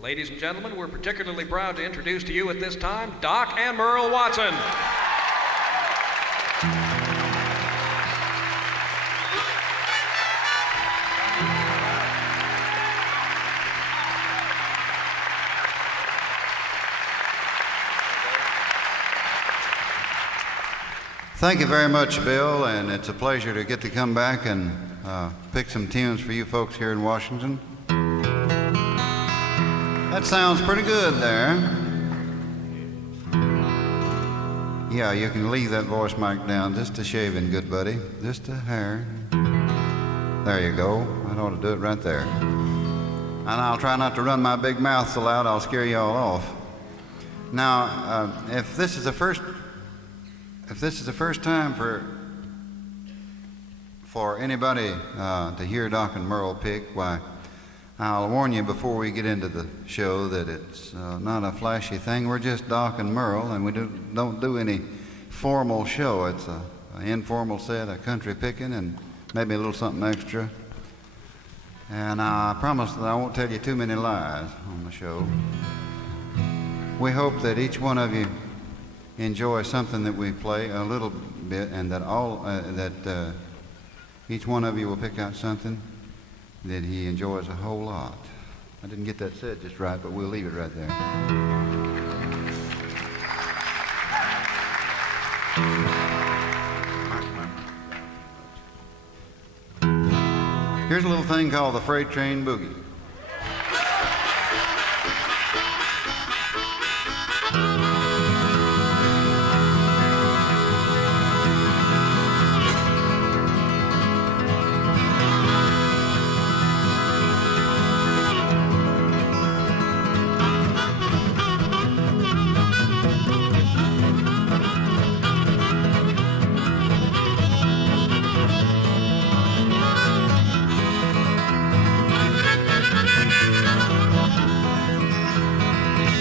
Ladies and gentlemen, we're particularly proud to introduce to you at this time Doc and Merle Watson. Thank you very much, Bill, and it's a pleasure to get to come back and pick some tunes for you folks here in Washington. That sounds pretty good there. Yeah, you can leave that voice mic down just a shaving, good buddy. Just a hair. There you go. I ought to do it right there. And I'll try not to run my big mouth so loud I'll scare you all off. Now, if this is the first time for anybody to hear Doc and Merle pick, why, I'll warn you before we get into the show that it's not a flashy thing. We're just Doc and Merle, and we don't do any formal show. It's an informal set of country picking and maybe a little something extra. And I promise that I won't tell you too many lies on the show. We hope that each one of you enjoy something that we play a little bit, and that each one of you will pick out something that he enjoys a whole lot. I didn't get that said just right, but we'll leave it right there. Here's a little thing called the Freight Train Boogie.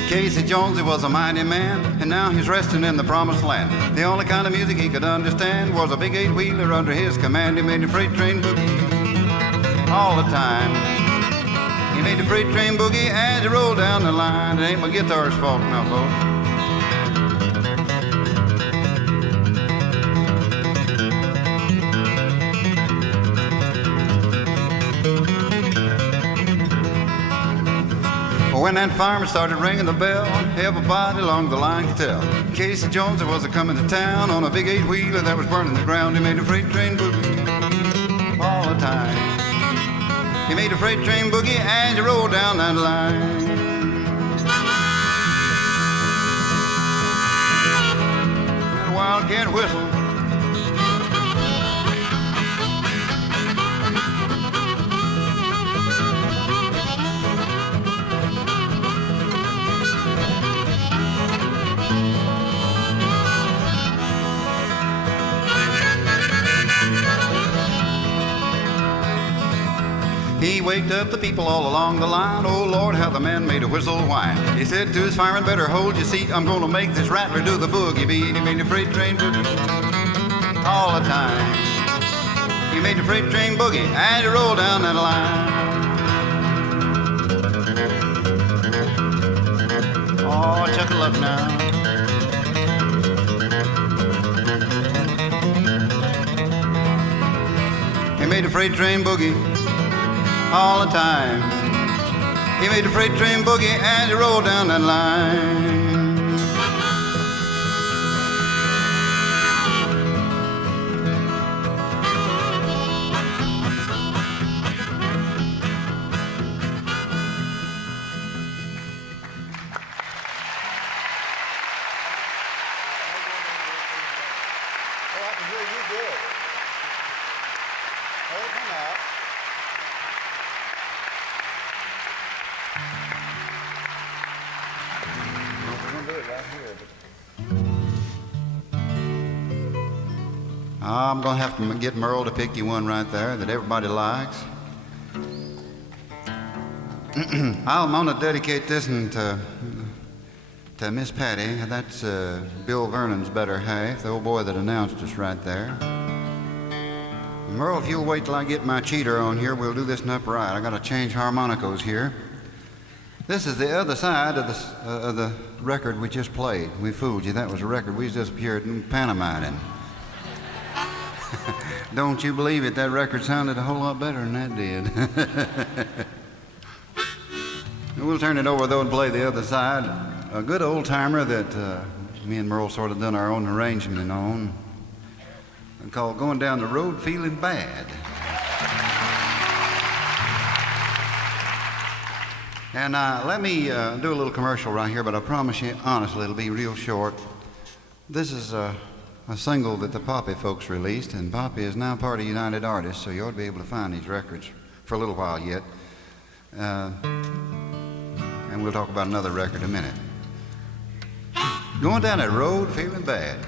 Casey Jones, he was a mighty man, and now he's resting in the promised land. The only kind of music he could understand was a big eight-wheeler under his command. He made the freight train boogie all the time. He made the freight train boogie as he rolled down the line. It ain't my guitar's fault now, folks. When that fireman started ringing the bell, everybody along the line could tell Casey Jones was a-coming to town on a big eight-wheeler that was burning the ground. He made a freight train boogie all the time. He made a freight train boogie as he rolled down that line. That wildcat whistle. He waked up the people all along the line. Oh, Lord, how the man made a whistle whine. He said to his fireman, better hold your seat. I'm going to make this rattler do the boogie beat. He made the freight train boogie all the time. He made the freight train boogie as he rolled down that line. Oh, chuckle up now. He made the freight train boogie all the time. He made the freight train boogie as he rolled down that line. I'm going to have to get Merle to pick you one right there that everybody likes. I'm going to dedicate this one to Miss Patty. That's Bill Vernon's better half, the old boy that announced us right there. Merle, if you'll wait till I get my cheater on here, we'll do this one upright. I got to change harmonicos here. This is the other side of the record we just played. We fooled you. That was a record we just appeared in Panama in. Don't you believe it? That record sounded a whole lot better than that did. We'll turn it over, though, and play the other side. A good old-timer that me and Merle sort of done our own arrangement on, called Going Down the Road Feeling Bad. And let me do a little commercial right here, but I promise you, honestly, it'll be real short. This is a single that the Poppy folks released, and Poppy is now part of United Artists, so you ought to be able to find these records for a little while yet. And we'll talk about another record in a minute. Going down that road feeling bad.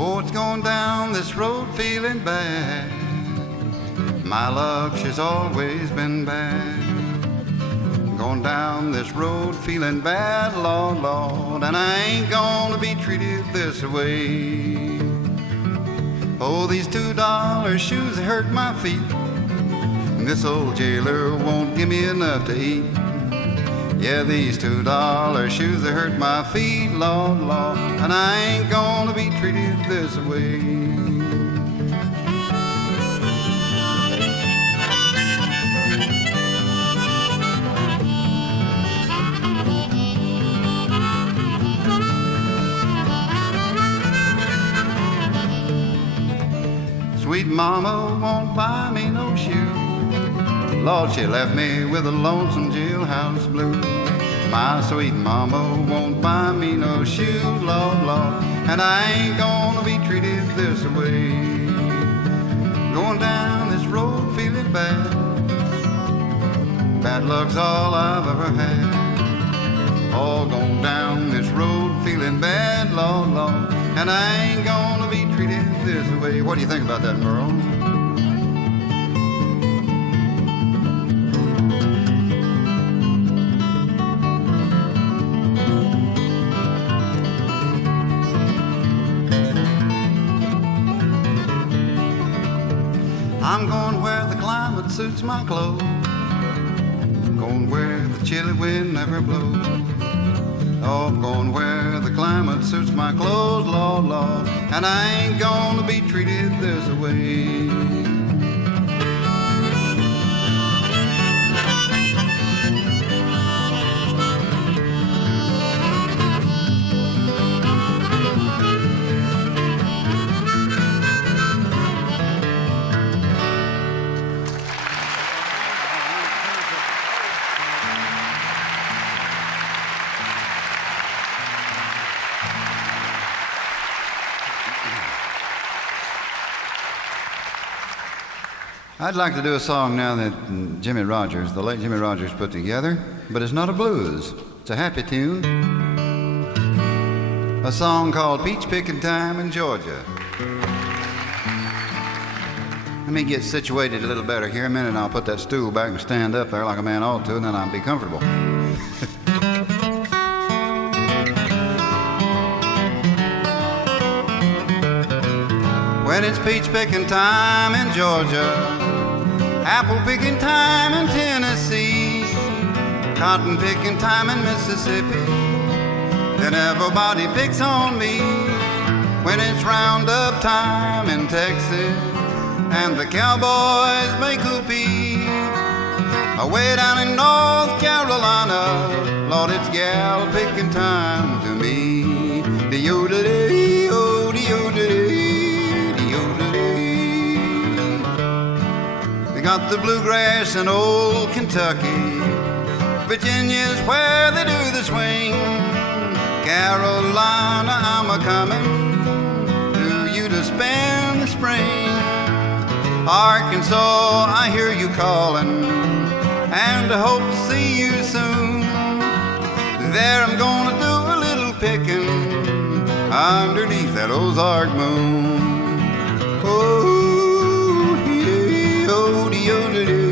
Oh, it's going down this road feeling bad. My luck, she's always been bad. Going down this road feeling bad, Lord, Lord, and I ain't gonna be treated this way. Oh, these $2 shoes hurt my feet. This old jailer won't give me enough to eat. Yeah, these $2 shoes hurt my feet, Lord, Lord, and I ain't gonna be treated this way. Sweet mama won't buy me no shoes. Lord, she left me with a lonesome jailhouse blues. My sweet mama won't buy me no shoes, Lord, Lord, and I ain't gonna be treated this way. Going down this road feeling bad. Bad luck's all I've ever had. All going down this road feeling bad, Lord, Lord, and I ain't gonna be treated this way. What do you think about that, Merle? I'm going where the climate suits my clothes. Going where the chilly wind never blows. Oh, I'm going where the climate suits my clothes, Lord, Lord, and I ain't gonna be treated this way. I'd like to do a song now that Jimmy Rogers, the late Jimmy Rogers, put together, but it's not a blues. It's a happy tune. A song called Peach Picking Time in Georgia. Let me get situated a little better here a minute, and I'll put that stool back and stand up there like a man ought to, and then I'll be comfortable. When it's peach picking time in Georgia, apple picking time in Tennessee, cotton picking time in Mississippi, then everybody picks on me. When it's roundup time in Texas, and the cowboys make hoopee, away down in North Carolina, Lord, it's gal picking time to me. De-yodelay, oh, de-yodelay. They got the bluegrass in old Kentucky. Virginia's where they do the swing. Carolina, I'm a-comin' to you to spend the spring. Arkansas, I hear you calling, and I hope to see you soon. There I'm gonna do a little picking underneath that Ozark moon. Oh, yeah, oh, de-oh-de-dee.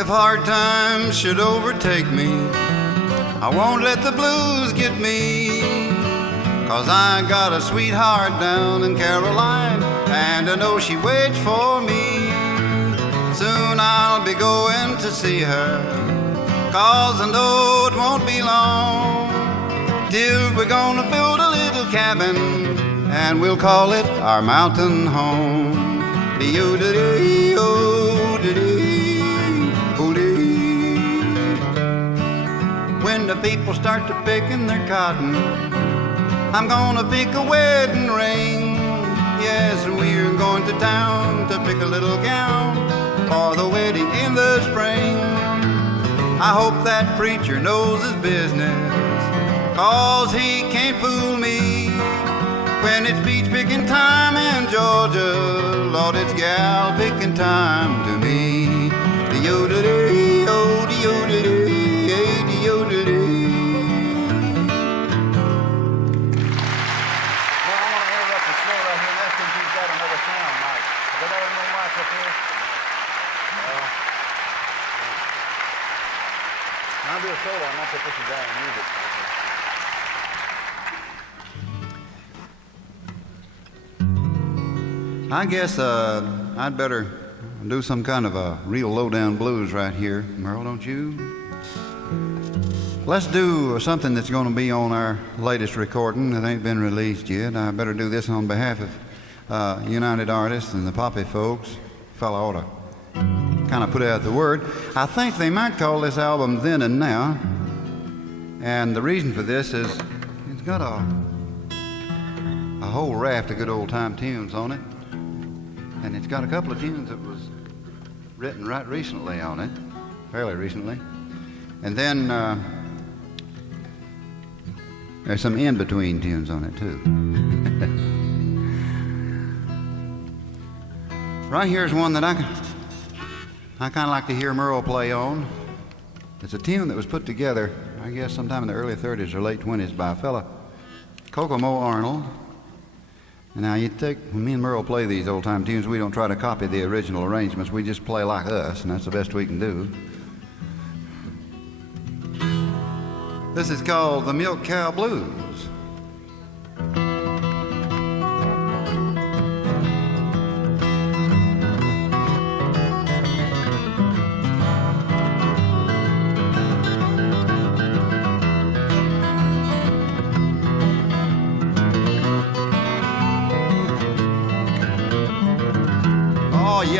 If hard times should overtake me, I won't let the blues get me. 'Cause I got a sweetheart down in Caroline, and I know she waits for me. Soon I'll be going to see her, 'cause I know it won't be long till we're gonna build a little cabin, and we'll call it our mountain home. When the people start to picking their cotton, I'm gonna pick a wedding ring. Yes, we're going to town to pick a little gown for the wedding in the spring. I hope that preacher knows his business, 'cause he can't fool me. When it's peach picking time in Georgia, Lord, it's gal picking time to me. De-yo-de-dee, oh, de-yo-de-dee, hey, de-yo-de-dee. I'll do a solo. I'm also pushing down on music. I guess I'd better do some kind of a real low-down blues right here, Merle, don't you? Let's do something that's going to be on our latest recording that ain't been released yet. I better do this on behalf of United Artists and the Poppy folks. Fella ought to kind of put out the word. I think they might call this album Then and Now, and the reason for this is it's got a whole raft of good old-time tunes on it. And it's got a couple of tunes that was written right recently on it, fairly recently. And then there's some in-between tunes on it, too. Right here's one that I kind of like to hear Merle play on. It's a tune that was put together, I guess, sometime in the early 30s or late 20s by a fella, Kokomo Arnold. And now when me and Merle play these old-time tunes, we don't try to copy the original arrangements. We just play like us, and that's the best we can do. This is called the Milk Cow Blues.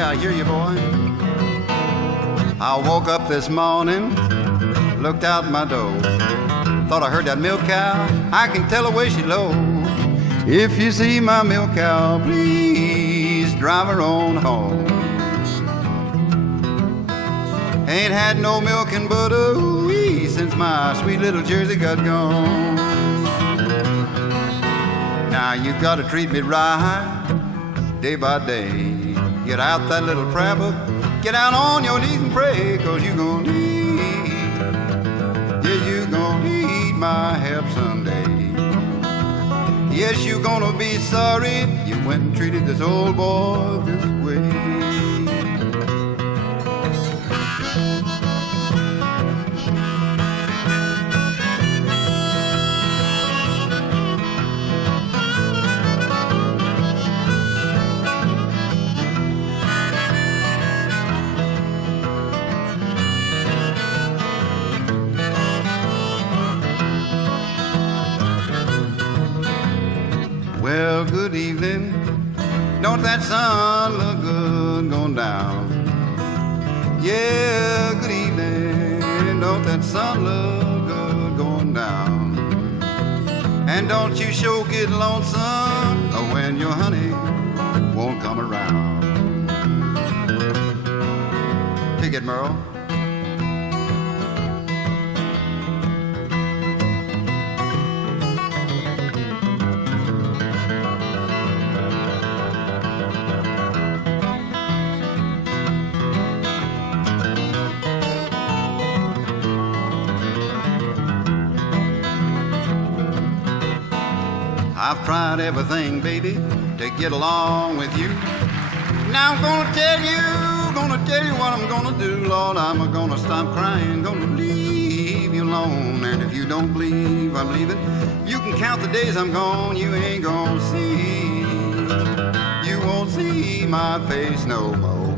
I hear you, boy. I woke up this morning, looked out my door, thought I heard that milk cow. I can tell her where she low. If you see my milk cow, please drive her on home. Ain't had no milk and butter since my sweet little Jersey got gone. Now you gotta treat me right day by day. Get out that little prayer book, get down on your knees and pray, 'cause you gon' need my help someday. Yes, you gonna be sorry you went and treated this old boy this way. Well, good evening. Don't that sun look good going down? Yeah, good evening. Don't that sun look good going down? And don't you sure get lonesome when your honey won't come around? Pick it, Merle. I've tried everything, baby, to get along with you. Now I'm gonna tell you what I'm gonna do, Lord, I'm gonna stop crying, gonna leave you alone. And if you don't believe I'm leaving, you can count the days I'm gone, you ain't gonna see, you won't see my face no more.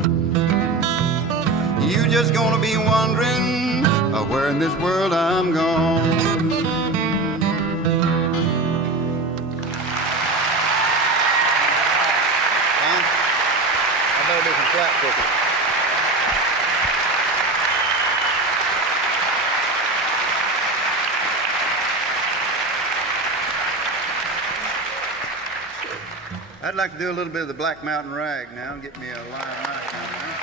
You just gonna be wondering where in this world I'm gone. I better do some flat cooking. I'd like to do a little bit of the Black Mountain Rag now and get me a live mic down there.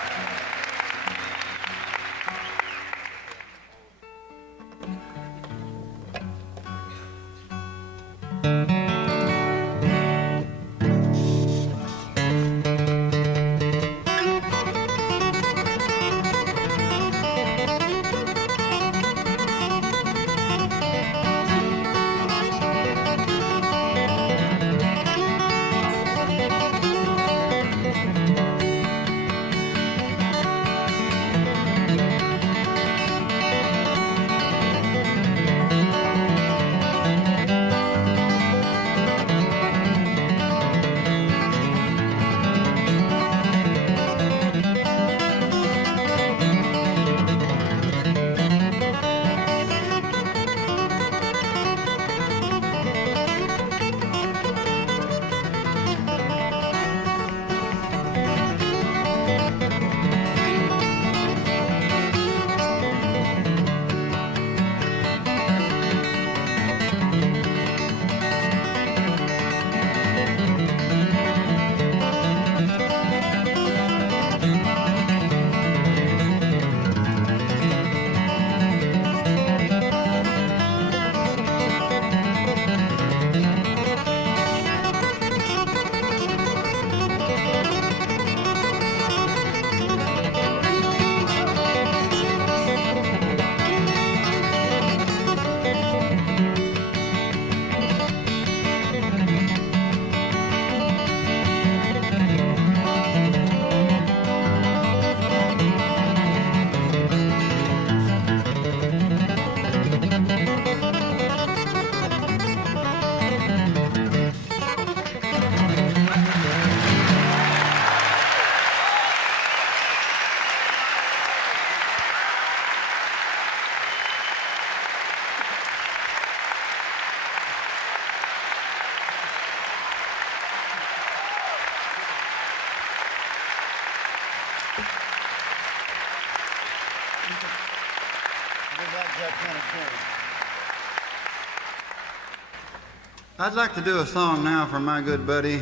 I'd like to do a song now for my good buddy,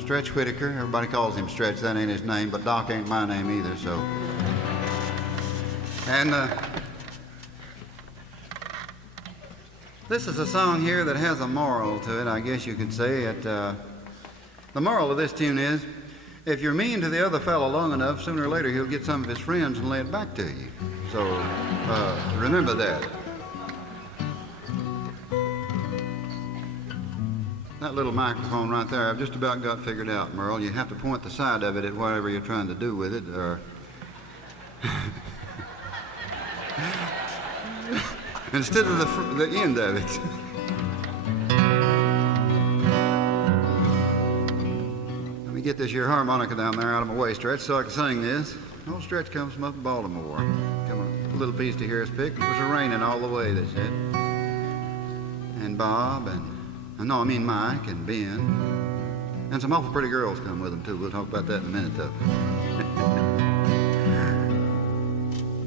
Stretch Whitaker. Everybody calls him Stretch. That ain't his name, but Doc ain't my name either, so. And this is a song here that has a moral to it, I guess you could say. The moral of this tune is, if you're mean to the other fellow long enough, sooner or later he'll get some of his friends and lay it back to you. So remember that. That little microphone right there, I've just about got figured out, Merle. You have to point the side of it at whatever you're trying to do with it, or instead of the end of it. Let me get this here harmonica down there out of my way, Stretch, so I can sing this. Old Stretch comes from up in Baltimore. Come on, a little piece to hear us pick. It was raining all the way, they said. And Bob and no, I mean Mike and Ben. And some awful pretty girls come with them, too. We'll talk about that in a minute, though.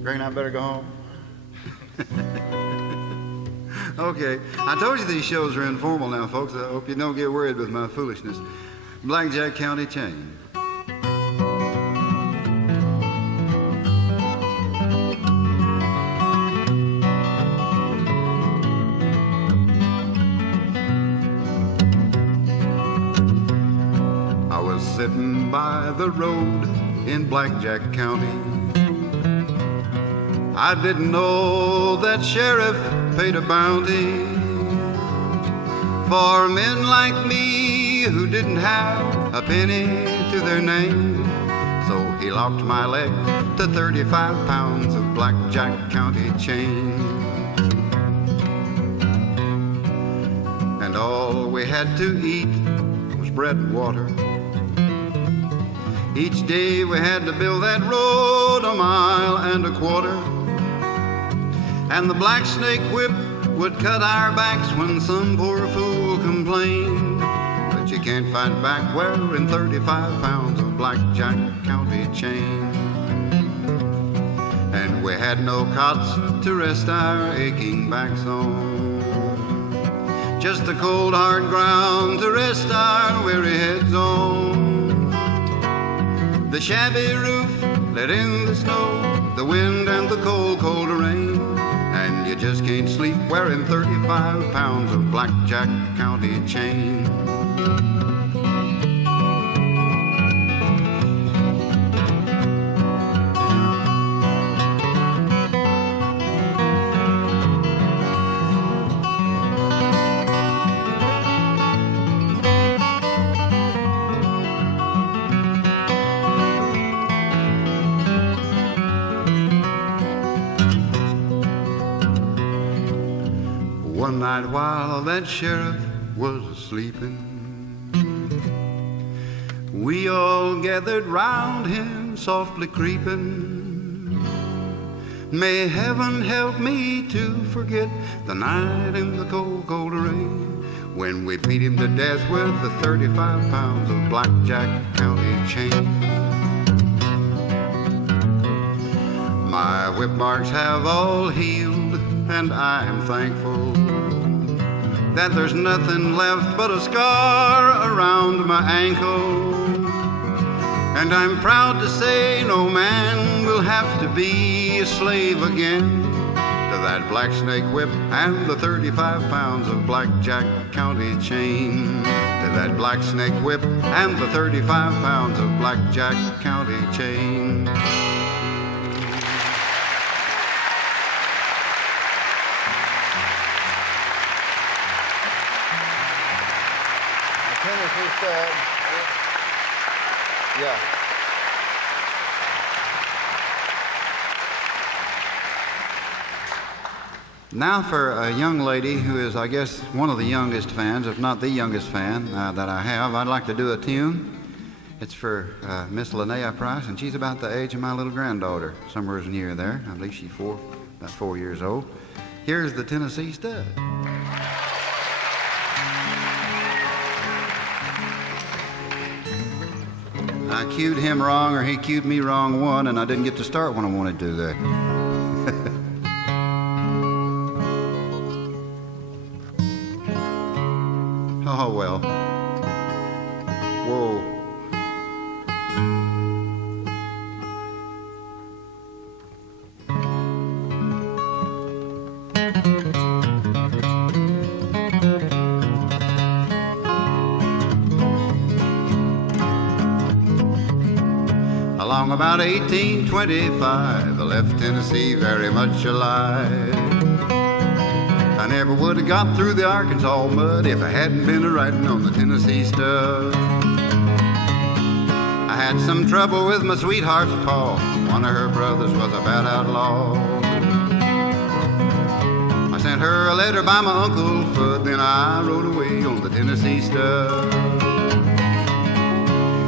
Greg and I better go home. Okay. I told you these shows are informal now, folks. I hope you don't get worried with my foolishness. Blackjack County Chain. Sitting by the road in Blackjack County, I didn't know that sheriff paid a bounty for men like me who didn't have a penny to their name. So he he locked my leg to 35 pounds of Blackjack County chain. And all we had to eat was bread and water. Each day we had to build that road 1.25 miles. And the black snake whip would cut our backs when some poor fool complained. But you can't fight back wearing 35 pounds of Blackjack County chain. And we had no cots to rest our aching backs on, just the cold hard ground to rest our weary heads on. The shabby roof let in the snow, the wind and the cold, cold rain, and you just can't sleep wearing 35 pounds of Blackjack County chain. One night while that sheriff was a-sleepin', we all gathered round him softly creepin'. May heaven help me to forget the night in the cold, cold rain, when we beat him to death with the 35 pounds of Blackjack County chain. My whip marks have all healed, and I am thankful that there's nothing left but a scar around my ankle. And I'm proud to say no man will have to be a slave again to that black snake whip and the 35 pounds of Blackjack County chain. To that black snake whip and the 35 pounds of Blackjack County chain. Tennessee stud. Yeah. Now for a young lady who is, I guess, one of the youngest fans, if not the youngest fan that I have, I'd like to do a tune. It's for Miss Linnea Price, and she's about the age of my little granddaughter, somewhere near there. I believe she's about 4 years old. Here's the Tennessee Stud. I cued him wrong, or he cued me wrong one, and I didn't get to start when I wanted to there. Oh, well. Whoa. Along about 1825, I left Tennessee very much alive. I never would have got through the Arkansas mud if I hadn't been a-riding on the Tennessee Stud. I had some trouble with my sweetheart's paw. One of her brothers was a bad outlaw. I sent her a letter by my Uncle Fudd, then I rode away on the Tennessee Stud.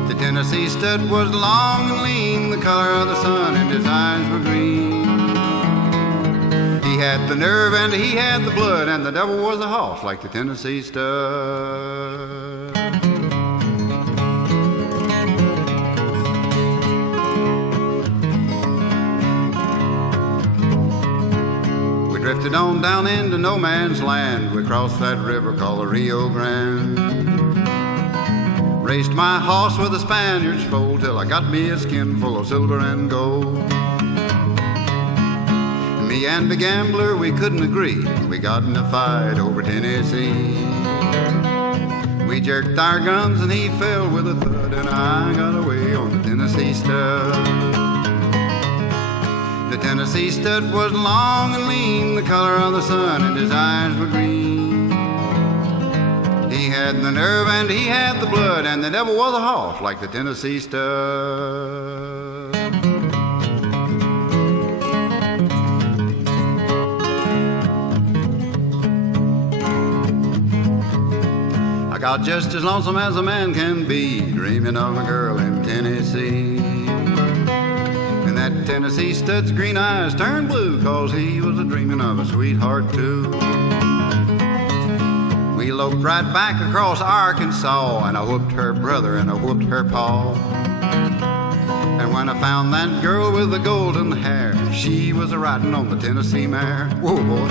The Tennessee Stud was long and lean, the color of the sun, and his eyes were green. He had the nerve and he had the blood, and the devil was a hoss like the Tennessee Stud. We drifted on down into no man's land. We crossed that river called the Rio Grande. Raced my horse with a Spaniard's foal till I got me a skin full of silver and gold. Me and the gambler, we couldn't agree. We got in a fight over Tennessee. We jerked our guns and he fell with a thud, and I got away on the Tennessee Stud. The Tennessee Stud was long and lean, the color of the sun, and his eyes were green. He had the nerve and he had the blood, and the devil was a hoss like the Tennessee Stud. got just as lonesome as a man can be, dreaming of a girl in Tennessee. And that Tennessee stud's green eyes turned blue, 'cause he was a dreaming of a sweetheart too. We loped right back across Arkansas, and I whooped her brother and I whooped her pa. And when I found that girl with the golden hair, she was a-riding on the Tennessee mare. Whoa, boy.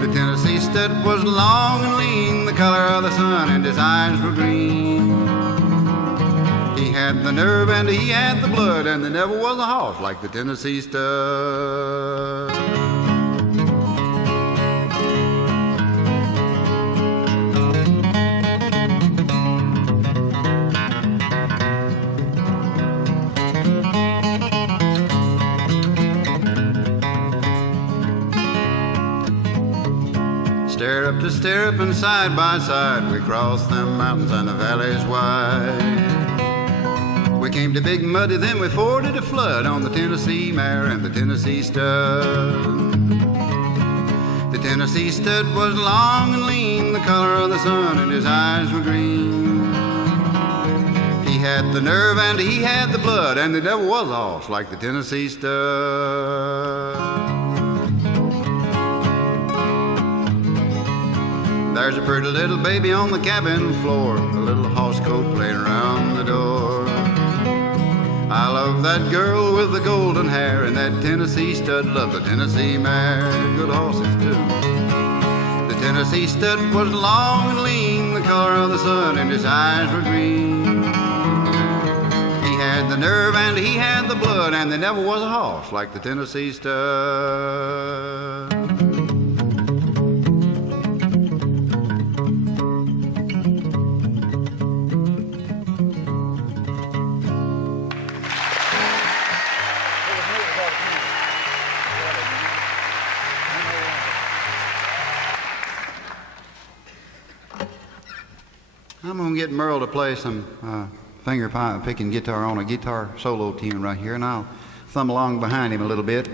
The Tennessee stud was long and lean, the color of the sun, and his eyes were green. He had the nerve and he had the blood, and there never was a horse like the Tennessee stud. Stirrup to stirrup and side by side, we crossed them mountains and the valleys wide. We came to Big Muddy, then we forded a flood on the Tennessee mare and the Tennessee stud. The Tennessee stud was long and lean, the color of the sun, and his eyes were green. He had the nerve and he had the blood, and there never was a horse like the Tennessee stud. There's a pretty little baby on the cabin floor, a little horse coat playing around the door. I love that girl with the golden hair, and that Tennessee stud loved the Tennessee mare. Good horses too. The Tennessee stud was long and lean, the color of the sun, and his eyes were green. He had the nerve and he had the blood, and there never was a horse like the Tennessee stud. I'm going to get Merle to play some finger picking guitar on a guitar solo tune right here, and I'll thumb along behind him a little bit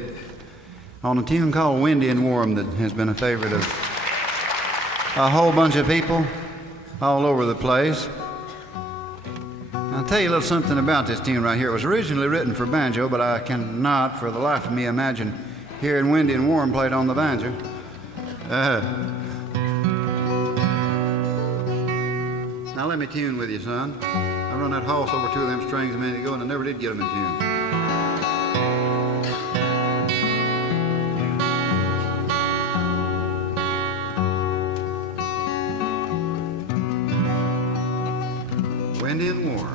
on a tune called Windy and Warm that has been a favorite of a whole bunch of people all over the place. I'll tell you a little something about this tune right here. It was originally written for banjo, but I cannot for the life of me imagine hearing Windy and Warm played on the banjo. Now let me tune with you, son. I run that horse over two of them strings a minute ago, and I never did get them in tune. Windy and warm.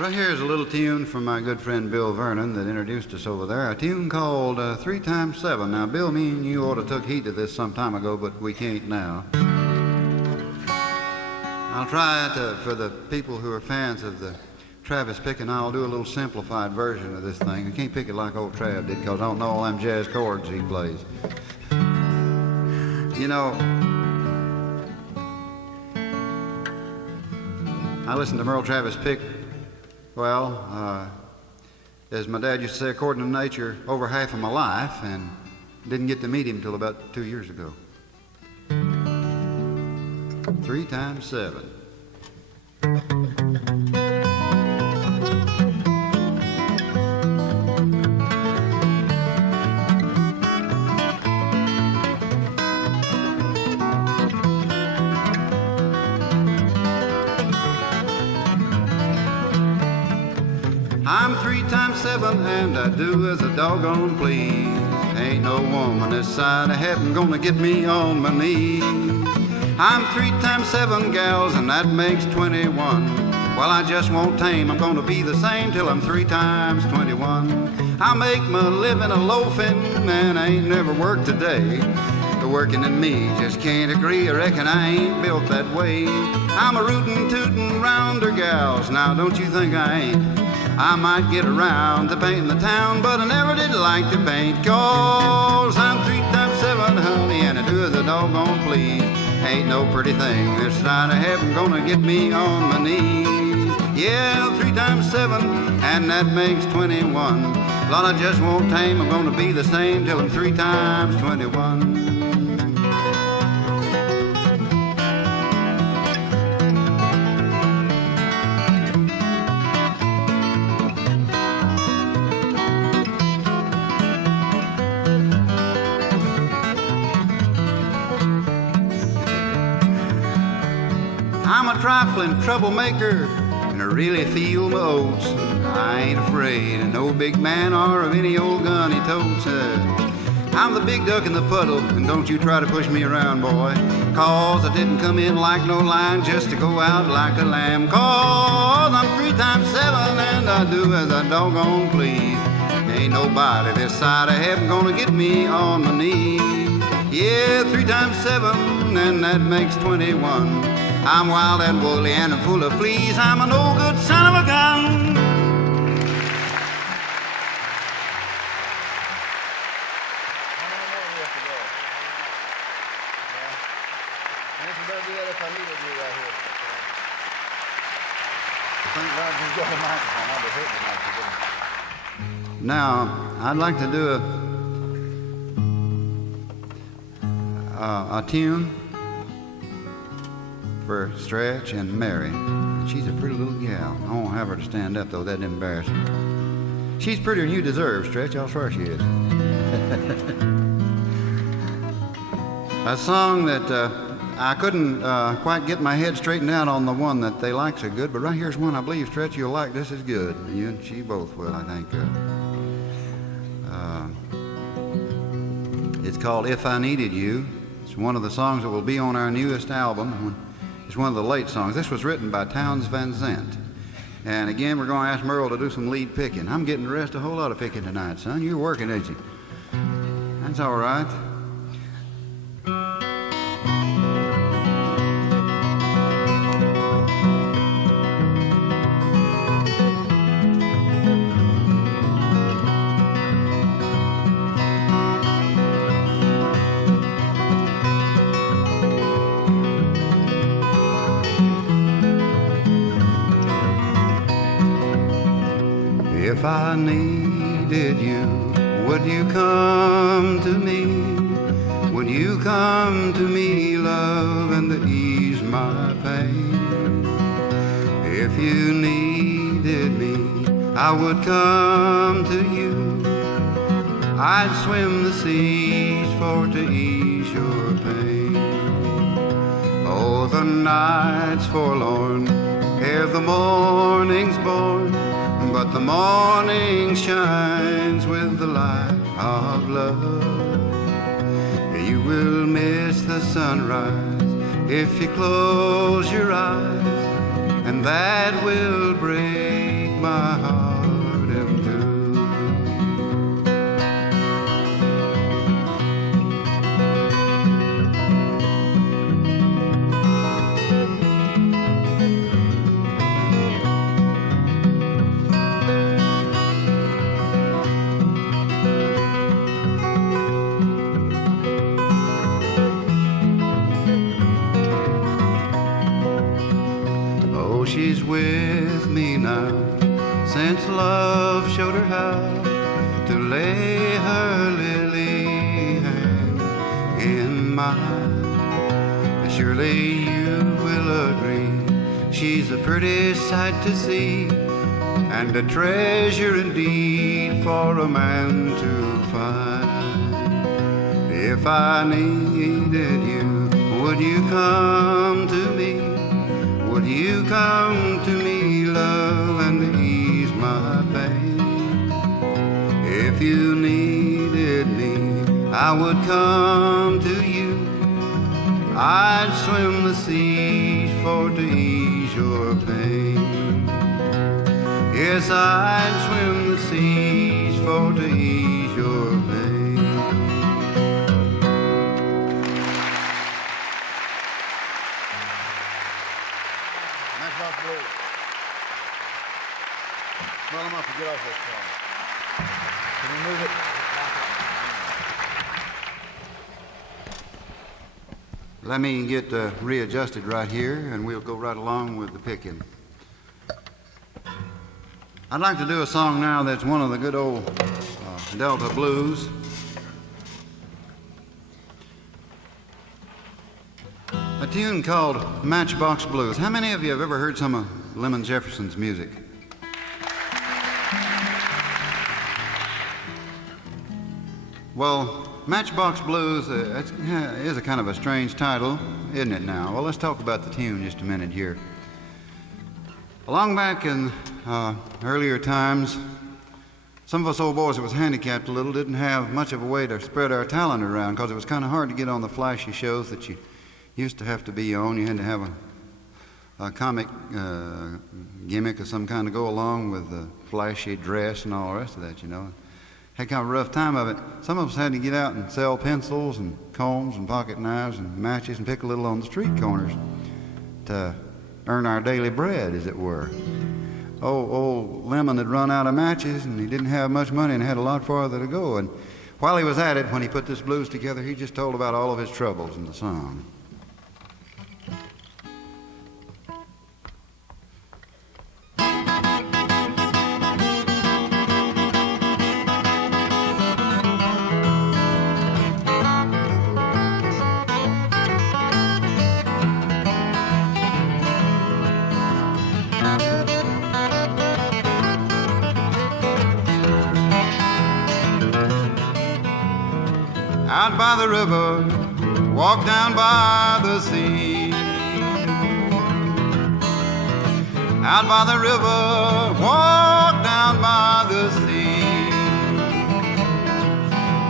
Right here is a little tune from my good friend Bill Vernon that introduced us over there. A tune called 3x7. Now, Bill, me and you ought to took heed to this some time ago, but we can't now. I'll try it for the people who are fans of the Travis pick, and I'll do a little simplified version of this thing. I can't pick it like old Trav did because I don't know all them jazz chords he plays. You know, I listened to Merle Travis pick, well, as my dad used to say, according to nature, over half of my life, and didn't get to meet him until about 2 years ago. 3x7. I'm 3x7 and I do as a doggone please. Ain't no woman this side of heaven gonna get me on my knees. I'm 3x7 gals and that makes 21. Well, I just won't tame, I'm gonna be the same till I'm 3x21. I make my living a loafing and I ain't never worked a day. The working and me just can't agree, I reckon I ain't built that way. I'm a rootin' tootin' rounder gals, now don't you think I ain't? I might get around to painting the town, but I never did like to paint, 'cause I'm 3x7, honey, and I do as a doggone please. Ain't no pretty thing this side of heaven gonna get me on my knees. Yeah, 3x7, and that makes 21. Lord, I just won't tame, I'm gonna be the same till I'm 3x21. I'm a trifling troublemaker, and I really feel my oats. I ain't afraid of no big man or of any old gun he totes. I'm the big duck in the puddle, and don't you try to push me around, boy, 'cause I didn't come in like no lion just to go out like a lamb. 'Cause I'm 3x7 and I do as I doggone please. Ain't nobody this side of heaven gonna get me on my knees. Yeah, 3x7 and that makes 21. I'm wild and woolly and I'm full of fleas. I'm a no good son of a gun. Now, I'd like to do a tune for Stretch and Mary. She's a pretty little gal. I won't have her to stand up, though. That'd embarrass her. She's prettier than you deserve, Stretch. I'll swear she is. A song that I couldn't quite get my head straightened out on the one that they like so good, but right here's one I believe, Stretch, you'll like this as good. You and she both will, I think. It's called If I Needed You. It's one of the songs that will be on our newest album. It's one of the late songs. This was written by Townes Van Zandt. And again, we're going to ask Merle to do some lead picking. I'm getting the rest a whole lot of picking tonight, son. You're working, ain't you? That's all right. If I needed you, would you come to me? Would you come to me, love, and ease my pain? If you needed me, I would come to you. I'd swim the seas for to ease your pain. Oh, the night's forlorn ere the morning's born, but the morning shines with the light of love. You will miss the sunrise if you close your eyes, and that will break my heart in two. She's with me now, since love showed her how to lay her lily hand in mine. Surely you will agree, she's a pretty sight to see, and a treasure indeed for a man to find. If I needed you, would you come to me? Would you come to me, love, and ease my pain? If you needed me, I would come to you. I'd swim the seas for to ease your pain. Yes, I'd swim the seas for to ease your pain. Well, I'm going to get off this car. Can you move it? Let me get readjusted right here, and we'll go right along with the picking. I'd like to do a song now that's one of the good old Delta blues. A tune called Matchbox Blues. How many of you have ever heard some of Lemon Jefferson's music? Well, Matchbox Blues is a kind of a strange title, isn't it now? Well, let's talk about the tune just a minute here. Long back in earlier times, some of us old boys that was handicapped a little didn't have much of a way to spread our talent around, because it was kind of hard to get on the flashy shows that you used to have to be on. You had to have a comic gimmick of some kind to go along with the flashy dress and all the rest of that, you know. Had kind of a rough time of it. Some of us had to get out and sell pencils and combs and pocket knives and matches and pick a little on the street corners to earn our daily bread, as it were. Old Lemon had run out of matches, and he didn't have much money and had a lot farther to go. And while he was at it, when he put this blues together, he just told about all of his troubles in the song. Out by the river, walk down by the sea. Out by the river, walk down by the sea.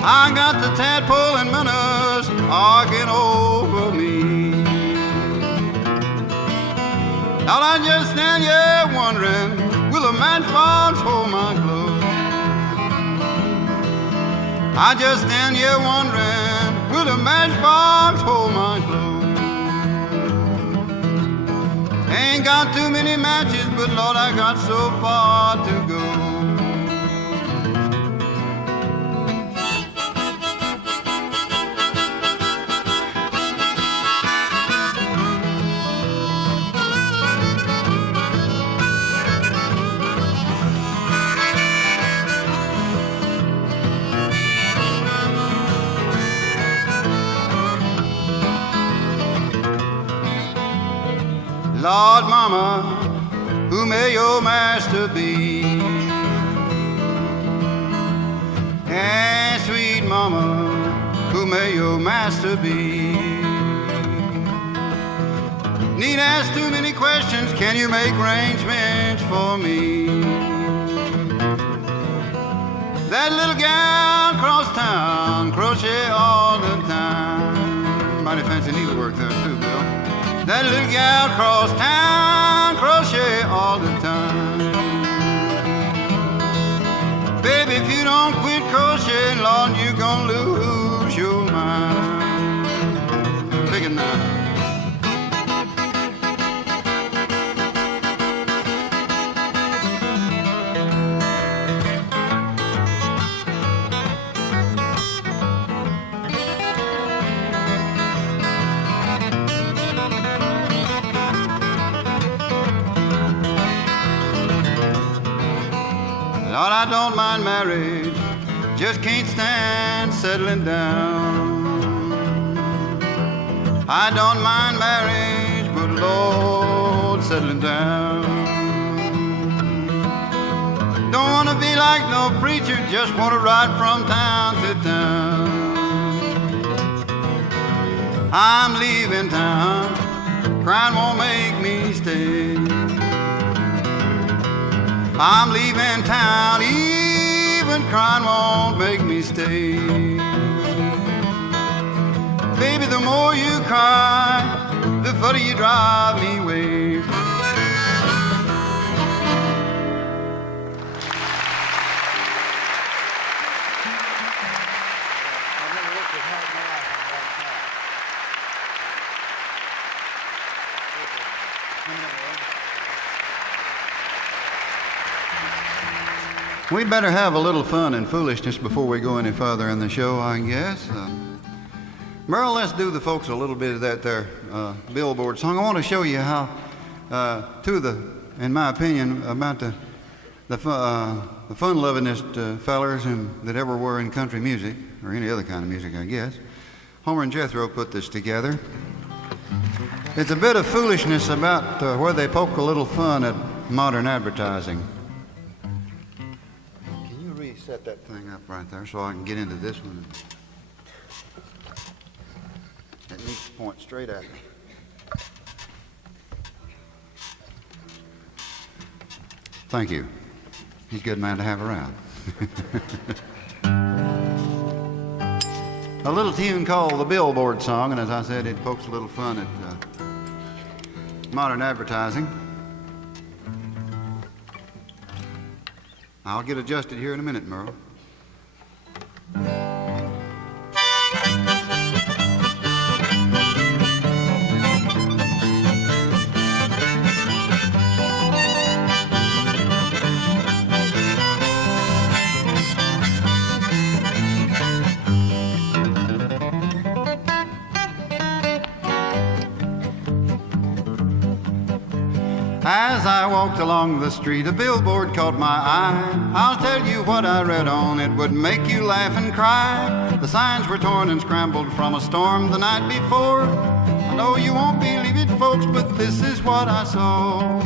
I got the tadpole and minnows arguing over me. Now I just stand here wondering, will a matchbox hold my clothes? I just stand here wondering, will the matchbox hold my clothes? Ain't got too many matches, but Lord, I got so far to go. Lord, mama, who may your master be? And sweet mama, who may your master be? Need ask too many questions, can you make arrangements for me? That little gal across town, crochet all the time. Mighty fancy needlework there too, Bill. That little gal across town, crochet all the time. Lord, I don't mind marriage, just can't stand settling down. I don't mind marriage, but Lord, settling down. Don't want to be like no preacher, just want to ride from town to town. I'm leaving town, crying won't make me stay. I'm leaving town, even crying won't make me stay. Baby, the more you cry, the further you drive me away. We'd better have a little fun and foolishness before we go any further in the show, I guess. Merle, let's do the folks a little bit of that there Billboard song. I want to show you how two of the, in my opinion, about the fun-lovingest fellers that ever were in country music, or any other kind of music, I guess. Homer and Jethro put this together. It's a bit of foolishness about where they poke a little fun at modern advertising. Set that thing up right there so I can get into this one. It needs to point straight at me. Thank you. He's a good man to have around. A little tune called the Billboard Song, and as I said, it pokes a little fun at modern advertising. I'll get adjusted here in a minute, Merle. As I walked along the street, a billboard caught my eye. I'll tell you what I read on, it would make you laugh and cry. The signs were torn and scrambled from a storm the night before. I know you won't believe it, folks, but this is what I saw.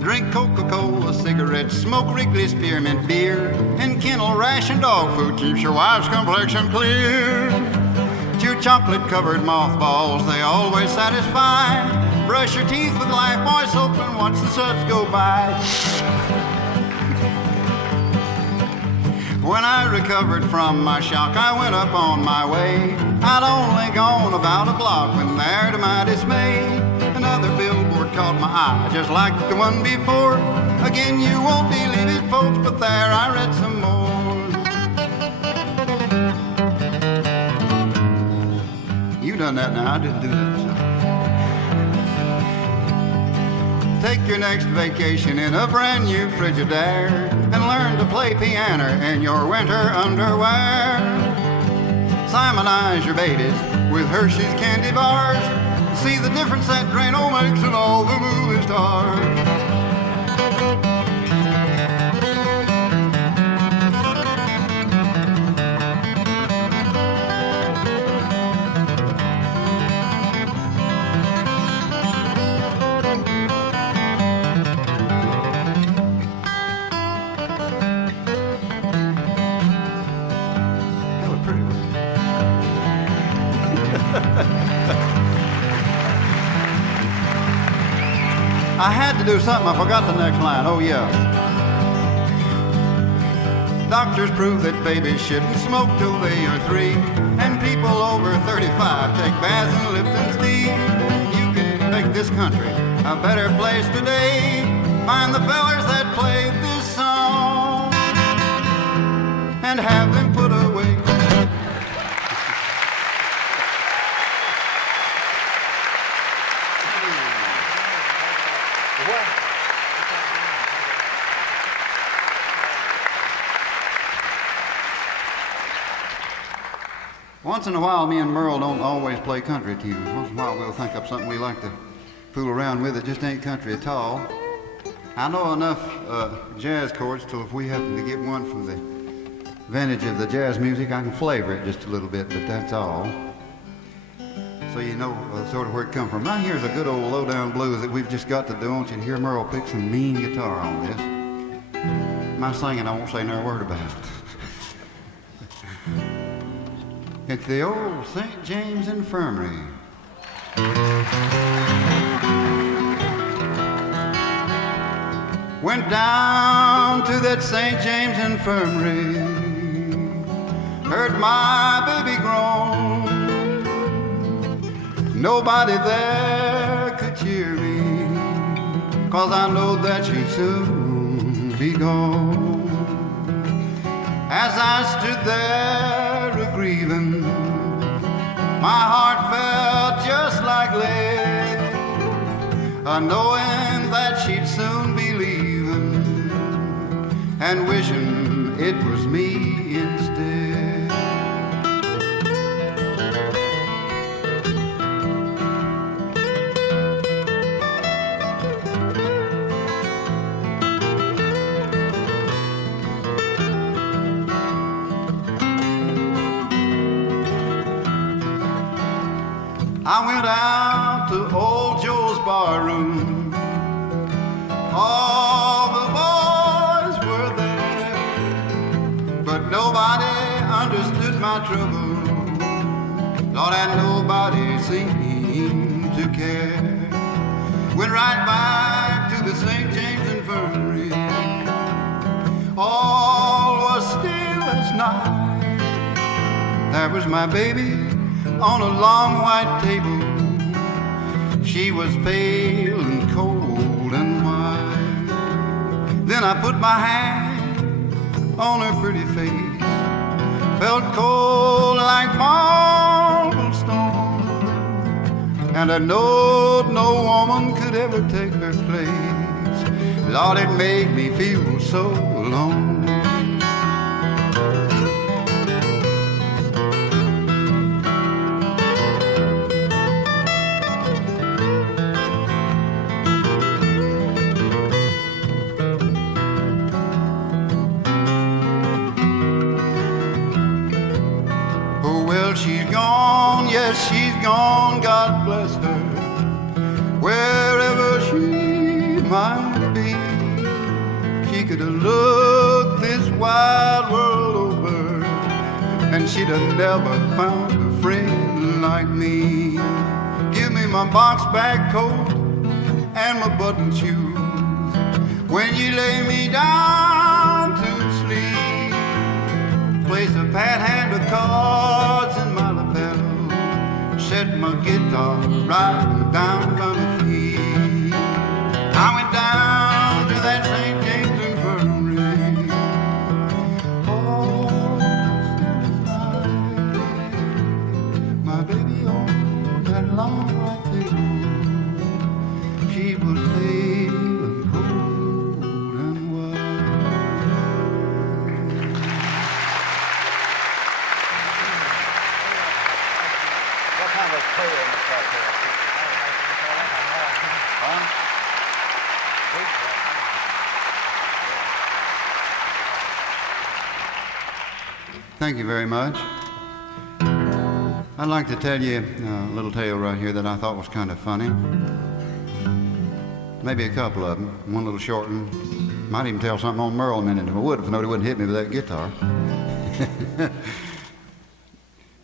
Drink Coca-Cola, cigarettes, smoke Wrigley spearmint beer, and kennel ration dog food keeps your wife's complexion clear. Chew chocolate-covered mothballs, they always satisfy. Brush your teeth with Lifebuoy soap and watch the suds go by. When I recovered from my shock, I went up on my way. I'd only gone about a block when there, to my dismay, another billboard caught my eye, just like the one before. Again, you won't believe it, folks, but there I read some more. You done that now, I didn't do that. So. Take your next vacation in a brand new Frigidaire and learn to play piano in your winter underwear. Simonize your babies with Hershey's candy bars. See the difference that Drano makes in all the movie stars. I had to do something. I forgot the next line. Oh, yeah. Doctors prove that babies shouldn't smoke till they are 3, and people over 35 take baths in Lipton's tea. You can make this country a better place today. Find the fellers that played this song and have them put away. Once in a while, me and Merle don't always play country tunes. Once in a while, we'll think up something we like to fool around with that just ain't country at all. I know enough jazz chords till if we happen to get one from the vintage of the jazz music, I can flavor it just a little bit, but that's all. So you know sort of where it come from. Now here's a good old low-down blues that we've just got to do. I want you to hear Merle pick some mean guitar on this. My singing, I won't say no word about it. It's the old St. James Infirmary. Went down to that St. James Infirmary, heard my baby groan. Nobody there could cheer me, 'cause I know that she'd soon be gone. As I stood there a-grieving, my heart felt just like lead, knowing that she'd soon be leaving, and wishing it was me instead. I went out to old Joe's barroom. All the boys were there, but nobody understood my trouble. Lord, and nobody seemed to care. Went right back to the St. James Infirmary. All was still as night. There was my baby on a long white table. She was pale and cold and white. Then I put my hand on her pretty face, felt cold like marble stone, and I knowed no woman could ever take her place. Lord, it made me feel so alone. She's gone, God bless her, wherever she might be. She could have looked this wide world over, and she'd have never found a friend like me. Give me my box-back coat and my button shoes when you lay me down to sleep. Place a pat hand of cards in my lapel, set my guitar right down by my feet. I went down to that St. James Infirmary. Oh, my baby on that long white table. She was pale and cold and Thank you very much. I'd like to tell you a little tale right here that I thought was kind of funny. Maybe a couple of them. One little short one. Might even tell something on Merle a minute if I would, if nobody wouldn't hit me with that guitar. There's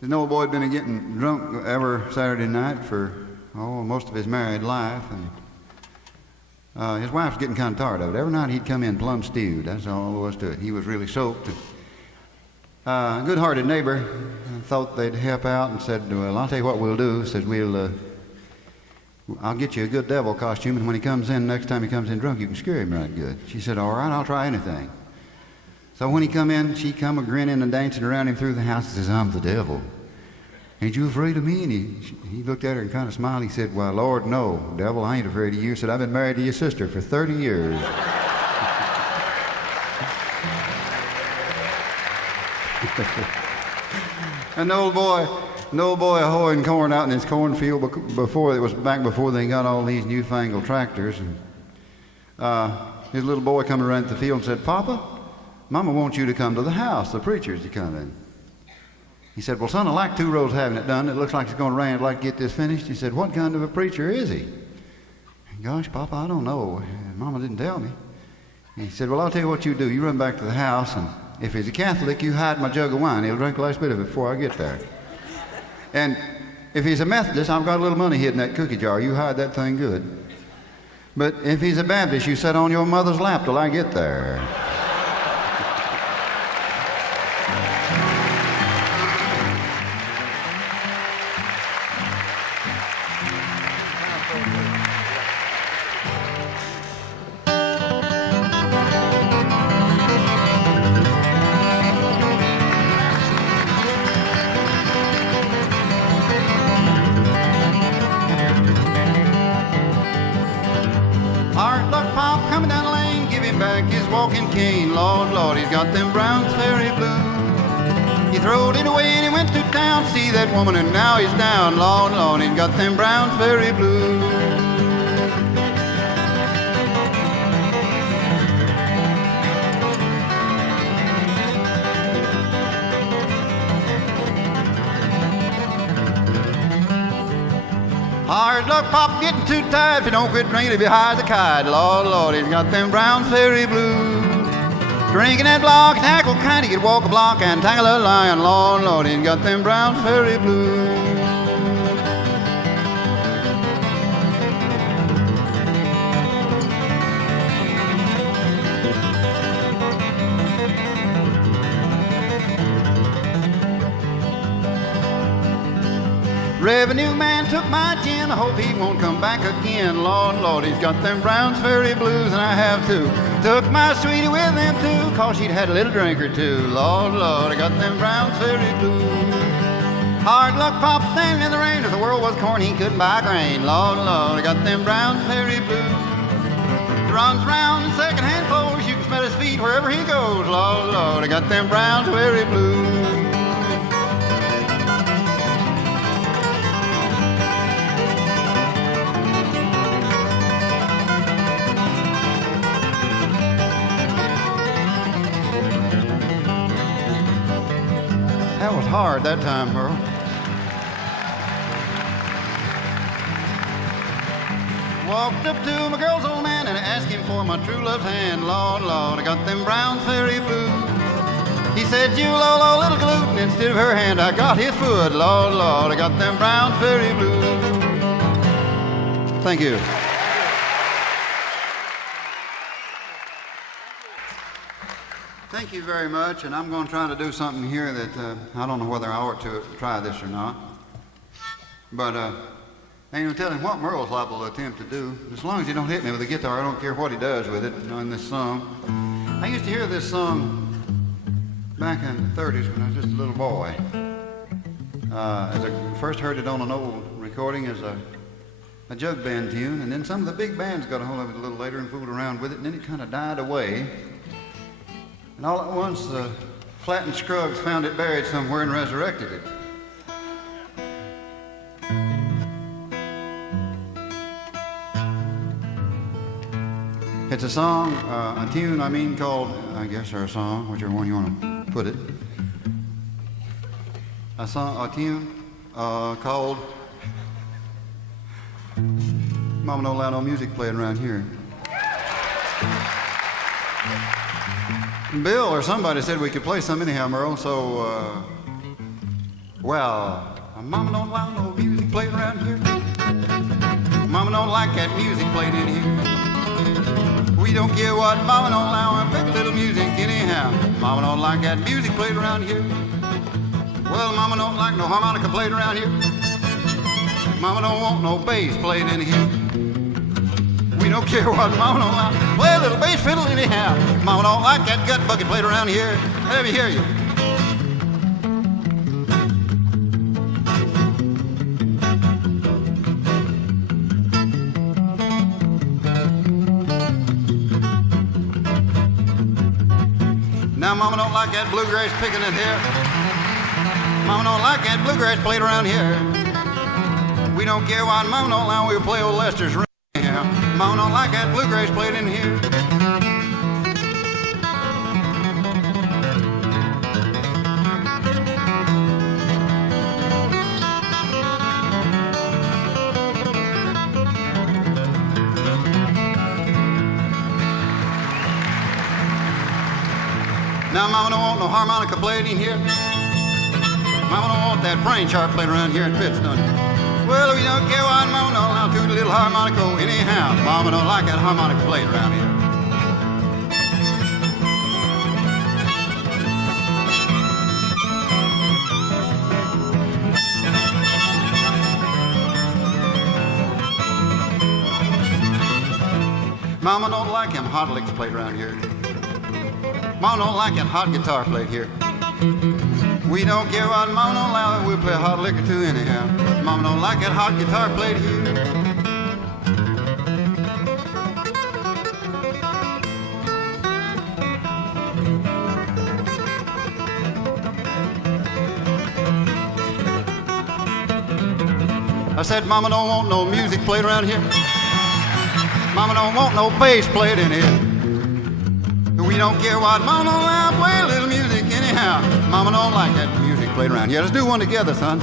an old boy had been getting drunk every Saturday night for most of his married life, and his wife was getting kind of tired of it. Every night he'd come in plumb stewed. That's all there was to it. He was really soaked. A good-hearted neighbor thought they'd help out and said, "Well, I'll tell you what we'll do." Said, "I'll get you a good devil costume, and when he comes in, next time he comes in drunk, you can scare him right good." She said, "All right, I'll try anything." So when he come in, she come a-grinning and dancing around him through the house and says, "I'm the devil. Ain't you afraid of me?" And he looked at her and kind of smiled. He said, "Why, Lord, no, devil, I ain't afraid of you." He said, "I've been married to your sister for 30 years. And the old boy hoeing corn out in his cornfield before they got all these newfangled tractors. And his little boy coming around the field and said, "Papa, Mama wants you to come to the house. The preacher's coming." He said, "Well, son, I like 2 rows having it done. It looks like it's going to rain. I'd like to get this finished." He said, "What kind of a preacher is he?" "Gosh, Papa, I don't know. Mama didn't tell me." He said, "Well, I'll tell you what you do. You run back to the house, and if he's a Catholic, you hide my jug of wine. He'll drink the last bit of it before I get there. And if he's a Methodist, I've got a little money hidden in that cookie jar. You hide that thing good. But if he's a Baptist, you sit on your mother's lap till I get there." Hard luck Pop coming down the lane, give him back his walking cane. Lord, Lord, he's got them Browns Ferry blues. He throwed it away and he went to town, see that woman, and now he's down. Lord, Lord, he's got them Browns Ferry blues. Hard luck Pop getting too tired. If you don't quit drinking, he'll be high as a kite. Lord, Lord, he's got them Browns Ferry blues. Drinking that block, tackle kind, he could walk a block and tackle a lion. Lord, Lord, he's got them Browns Ferry blues. Revenue man took my gin, I hope he won't come back again. Lord, Lord, he's got them Browns Ferry blues, and I have too. Took my sweetie with him too, 'cause she'd had a little drink or two. Lord, Lord, I got them Browns Ferry blues. Hard luck Pop standing in the rain, if the world was corn he couldn't buy grain. Lord, Lord, I got them Browns Ferry blues. He runs round in second-hand clothes, you can smell his feet wherever he goes. Lord, Lord, I got them Browns Ferry blues. That was hard that time, Merle. Walked up to my girl's old man and asked him for my true love's hand. Lord, Lord, I got them Browns Ferry blues. He said, "You low, little gluten." Instead of her hand, I got his foot. Lord, Lord, I got them Browns Ferry blues. Thank you. Thank you very much, and I'm going to try to do something here that I don't know whether I ought to try this or not. But ain't no telling what Merle's liable to attempt to do. As long as he don't hit me with a guitar, I don't care what he does with it, in this song. I used to hear this song back in the 30s when I was just a little boy. As I first heard it on an old recording as a jug band tune, and then some of the big bands got a hold of it a little later and fooled around with it, and then it kind of died away. And all at once, the Flac and Scruggs found it buried somewhere and resurrected it. It's a song, a tune, called, I guess, or a song, whichever one you want to put it. A tune called Mama Don't Allow No Music Playing Around Here. Bill or somebody said we could play some anyhow, Merle, so, Mama don't allow no music played around here. Mama don't like that music played in here. We don't care what Mama don't allow, and pick a little music anyhow. Mama don't like that music played around here. Well, Mama don't like no harmonica played around here. Mama don't want no bass played in here. We don't care what Mama don't like. Play a little bass fiddle anyhow. Mama don't like that gut bucket played around here. Let me hear you. Now Mama don't like that bluegrass picking it here. Mama don't like that bluegrass played around here. We don't care what Mama don't allow. We'll play old Lester's ring anyhow. Mama don't like that bluegrass played in here. Now, Mama don't want no harmonica played in here. Mama don't want that French harp played around here in Pittston. Well, we don't care what Mama don't allow to the little harmonica anyhow. Mama don't like that harmonica played around here. Mama don't like them hot licks played around here. Mama don't like that hot guitar played here. We don't care what Mama don't allow, we'll play a hot lick or two anyhow. Mama don't like that hot guitar played here. I said Mama don't want no music played around here. Mama don't want no bass played in here. We don't care what Mama don't allow, play a little music anyhow. Mama don't like that music played around here. Let's do one together, son.